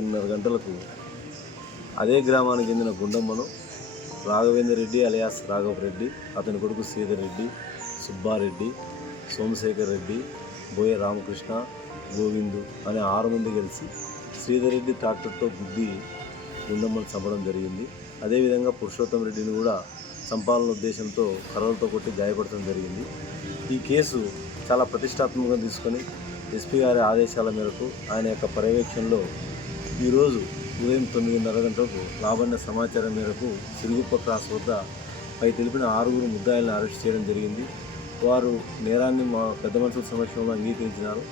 9:30 గంటలకు అదే గ్రామానికి చెందిన గుండమ్మను రాఘవేందర్ రెడ్డి అలియాస్ రాఘవరెడ్డి, అతని కొడుకు శ్రీధర్ రెడ్డి, సుబ్బారెడ్డి, సోమశేఖర్ రెడ్డి, బోయ రామకృష్ణ, గోవిందు అనే 6 మంది కలిసి శ్రీధర్ రెడ్డి ట్రాక్టర్తో గుద్ది గుండమ్మను చంపడం జరిగింది. అదేవిధంగా పురుషోత్తం రెడ్డిని కూడా చంపాలన్న ఉద్దేశంతో కర్రలతో కొట్టి గాయపడటం జరిగింది. ఈ కేసు చాలా ప్రతిష్టాత్మకంగా తీసుకొని ఎస్పీ గారి ఆదేశాల మేరకు ఆయన యొక్క పర్యవేక్షణలో ఈరోజు ఉదయం 9:30 గంటలకు రాబడిన సమాచారం మేరకు సిరుగుప్ప క్రాస్ వద్ద పై తెలిపిన 6 ముద్దాయిలను అరెస్ట్ చేయడం జరిగింది. వారు నేరాన్ని మా పెద్ద మనుషుల సమక్షంలో అంగీకరించినారు.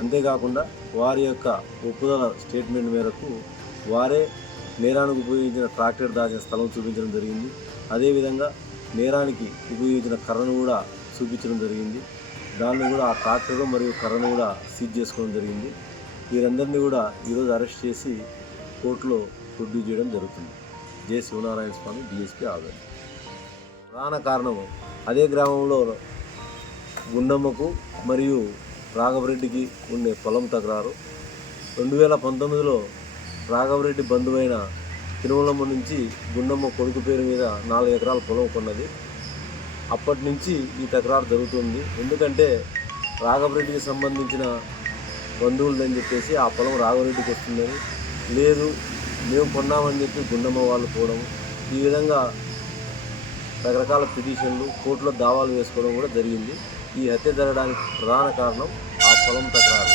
అంతేకాకుండా వారి యొక్క ఒప్పుదల స్టేట్మెంట్ మేరకు వారే నేరానికి ఉపయోగించిన ట్రాక్టర్ దాచిన స్థలం చూపించడం జరిగింది. అదేవిధంగా నేరానికి ఉపయోగించిన కర్రను కూడా చూపించడం జరిగింది. దాన్ని కూడా ఆ ట్రాక్టర్ మరియు కర్రను కూడా సీజ్ చేసుకోవడం జరిగింది. వీరందరినీ కూడా ఈరోజు అరెస్ట్ చేసి కోర్టులో ప్రొడ్యూస్ చేయడం జరుగుతుంది. జె శివనారాయణ స్వామి, డిఎస్పీ ఆదరణ. ప్రధాన కారణం అదే గ్రామంలో గుండమ్మకు మరియు రాఘవరెడ్డికి ఉండే పొలం తకరారు. 2019లో రాఘవరెడ్డి బంధువైన తిరుమలమ్మ నుంచి గుండమ్మ కొడుకు పేరు మీద 4 ఎకరాల పొలం కొన్నది. అప్పటి నుంచి ఈ తకరారు జరుగుతుంది. ఎందుకంటే రాఘవరెడ్డికి సంబంధించిన బంధువులని చెప్పేసి ఆ పొలం రాఘవరెడ్డికి వస్తుందని, లేదు మేము కొన్నామని చెప్పి గుండమ్మ వాళ్ళు పోవడం, ఈ విధంగా రకరకాల పిటిషన్లు కోర్టులో దావాలు వేసుకోవడం కూడా జరిగింది. ఈ హత్య జరగడానికి ప్రధాన కారణం ఆ పొలం తకరారు.